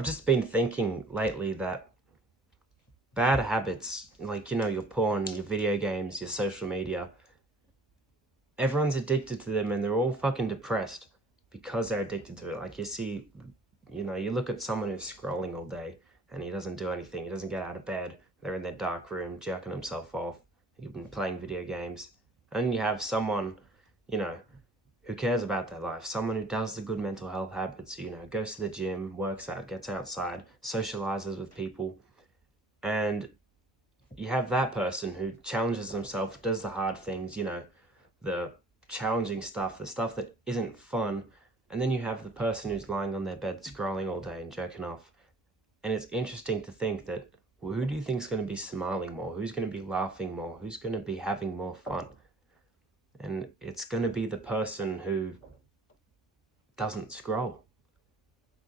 I've just been thinking lately that bad habits, like, your porn, your video games, your social media, everyone's addicted to them and they're all fucking depressed because they're addicted to it. Like, you look at someone who's scrolling all day and he doesn't do anything, he doesn't get out of bed, they're in their dark room, jerking himself off, you've been playing video games. And you have someone, you know, who cares about their life, someone who does the good mental health habits, goes to the gym, works out, gets outside, socializes with people. And you have that person who challenges himself, does the hard things, the challenging stuff, the stuff that isn't fun. And then you have the person who's lying on their bed scrolling all day and jerking off. And it's interesting to think that, well, who do you think is going to be smiling more? Who's going to be laughing more? Who's going to be having more fun? And it's going to be the person who doesn't scroll.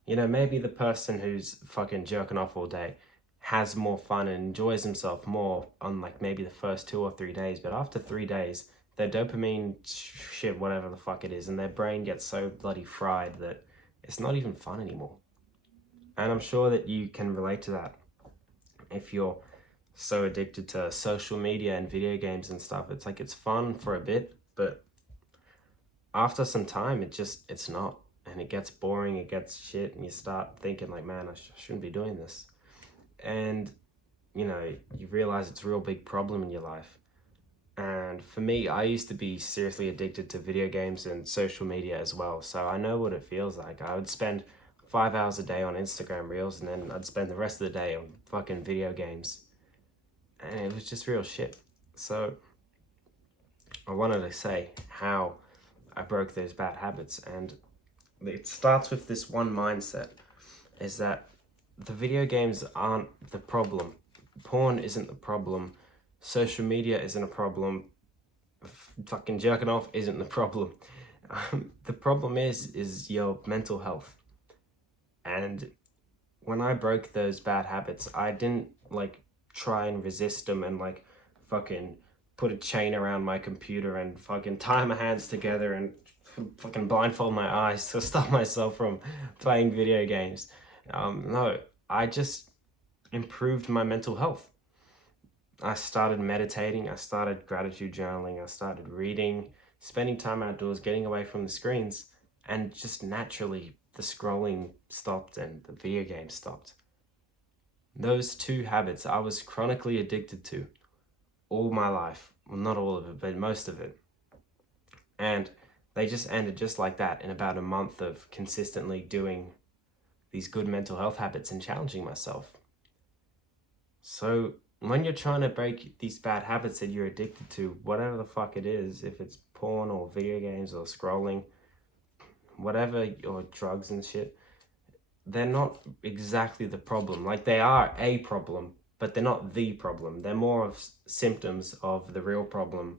Maybe the person who's fucking jerking off all day has more fun and enjoys himself more on like maybe the first 2 or 3 days, but after 3 days, their dopamine shit, whatever the fuck it is, and their brain gets so bloody fried that it's not even fun anymore. And I'm sure that you can relate to that if you're so addicted to social media and video games and stuff. It's like it's fun for a bit, but after some time, it's not. And it gets boring, it gets shit, and you start thinking like, man, I shouldn't be doing this. And you realize it's a real big problem in your life. And for me, I used to be seriously addicted to video games and social media as well, so I know what it feels like. I would spend 5 hours a day on Instagram Reels, and then I'd spend the rest of the day on fucking video games, and it was just real shit. So I wanted to say how I broke those bad habits, and it starts with this one mindset, is that the video games aren't the problem. Porn isn't the problem. Social media isn't a problem. Fucking jerking off isn't the problem. The problem is your mental health. And when I broke those bad habits, I didn't like try and resist them and like fucking put a chain around my computer and fucking tie my hands together and fucking blindfold my eyes to stop myself from playing video games. No, I just improved my mental health. I started meditating, I started gratitude journaling, I started reading, spending time outdoors, getting away from the screens, and just naturally the scrolling stopped and the video games stopped. Those two habits I was chronically addicted to all my life. Well, not all of it, but most of it. And they just ended just like that in about a month of consistently doing these good mental health habits and challenging myself. So when you're trying to break these bad habits that you're addicted to, whatever the fuck it is, if it's porn or video games or scrolling, whatever, or drugs and shit, they're not exactly the problem. Like, they are a problem, but they're not the problem. They're more of symptoms of the real problem,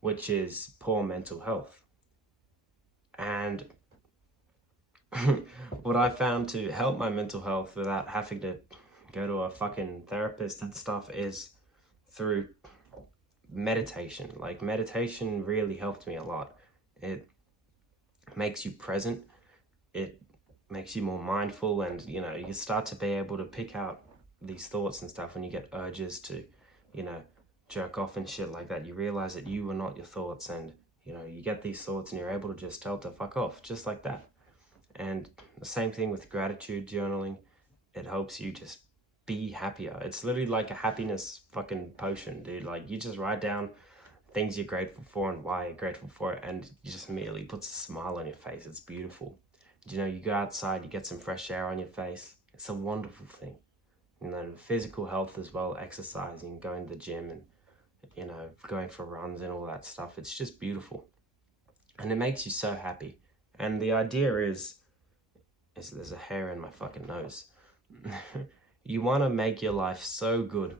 which is poor mental health. And what I found to help my mental health without having to go to a fucking therapist and stuff is through meditation. Like, meditation really helped me a lot. It makes you present, it makes you more mindful, and you start to be able to pick out these thoughts and stuff when you get urges to jerk off and shit like that. You realize that you are not your thoughts, and you get these thoughts and you're able to just tell to fuck off just like that. And the same thing with gratitude journaling. It helps you just be happier. It's literally like a happiness fucking potion, dude. Like, you just write down things you're grateful for and why you're grateful for it, and you just immediately puts a smile on your face. It's beautiful. You go outside, you get some fresh air on your face. It's a wonderful thing. Physical health as well, exercising, going to the gym, and going for runs and all that stuff. It's just beautiful, and it makes you so happy. And the idea is there's a hair in my fucking nose. You want to make your life so good,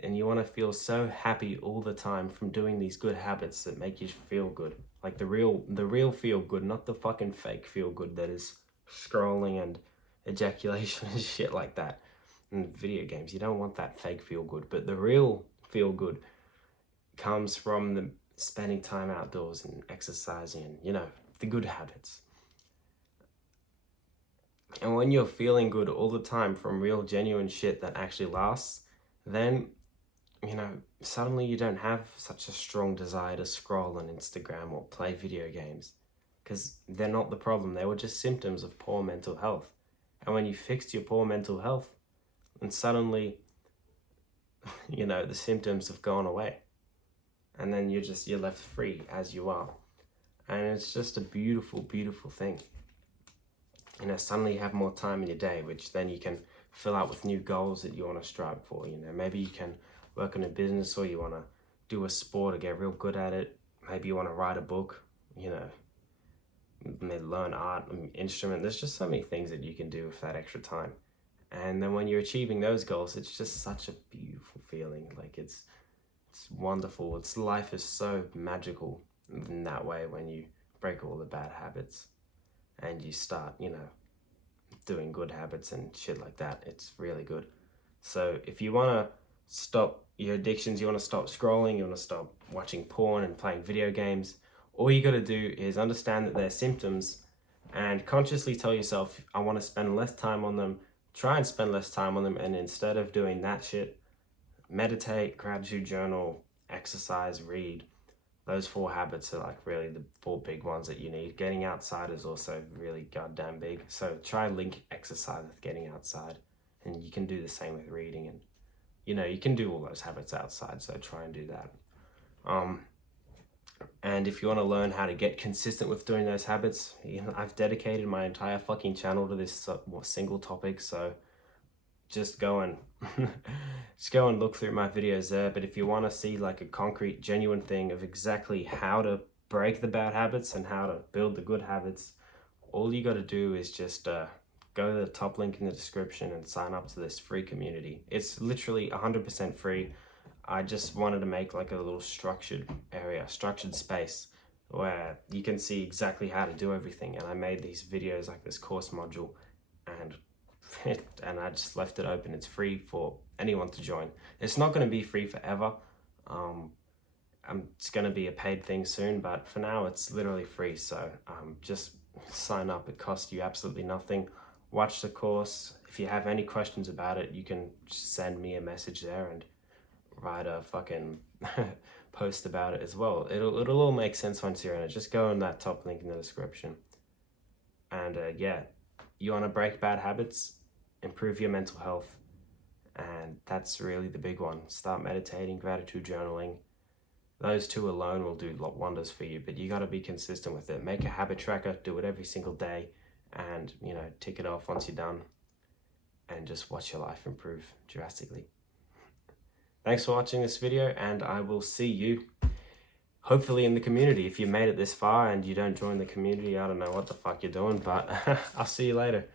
and you want to feel so happy all the time from doing these good habits that make you feel good. Like the real feel good, not the fucking fake feel good that is scrolling and ejaculation and shit like that. In video games, you don't want that fake feel good, but the real feel good comes from the spending time outdoors and exercising and the good habits. And when you're feeling good all the time from real genuine shit that actually lasts, then, suddenly you don't have such a strong desire to scroll on Instagram or play video games. Because they're not the problem, they were just symptoms of poor mental health. And when you fixed your poor mental health, then suddenly, the symptoms have gone away. And then you're left free as you are. And it's just a beautiful, beautiful thing. Suddenly you have more time in your day, which then you can fill out with new goals that you want to strive for. Maybe you can work on a business, or you want to do a sport or get real good at it. Maybe you want to write a book, maybe learn art, an instrument. There's just so many things that you can do with that extra time. And then when you're achieving those goals, it's just such a beautiful feeling. Like it's wonderful. Life is so magical in that way when you break all the bad habits and you start, doing good habits and shit like that. It's really good. So if you want to stop your addictions, you want to stop scrolling, you want to stop watching porn and playing video games, all you got to do is understand that they're symptoms and consciously tell yourself, I want to spend less time on them, try and spend less time on them, and instead of doing that shit, meditate, gratitude journal, exercise, read. Those 4 habits are like really the 4 big ones that you need. Getting outside is also really goddamn big. So try link exercise with getting outside, and you can do the same with reading, and you can do all those habits outside. So try and do that. And if you want to learn how to get consistent with doing those habits, I've dedicated my entire fucking channel to this single topic. So just go and look through my videos there. But if you want to see like a concrete, genuine thing of exactly how to break the bad habits and how to build the good habits, all you got to do is just go to the top link in the description and sign up to this free community. It's literally 100% free. I just wanted to make like a little structured space where you can see exactly how to do everything. And I made these videos like this course module, and I just left it open. It's free for anyone to join. It's not going to be free forever. It's going to be a paid thing soon, but for now it's literally free. So just sign up. It costs you absolutely nothing. Watch the course. If you have any questions about it, you can just send me a message there and write a fucking post about it as well. It'll all make sense once you're in it. Just go on that top link in the description. And you want to break bad habits, improve your mental health, and that's really the big one. Start meditating, gratitude journaling. Those 2 alone will do wonders for you, but you got to be consistent with it. Make a habit tracker, do it every single day, and tick it off once you're done, and just watch your life improve drastically. Thanks for watching this video, and I will see you hopefully in the community. If you made it this far and you don't join the community, I don't know what the fuck you're doing, but I'll see you later.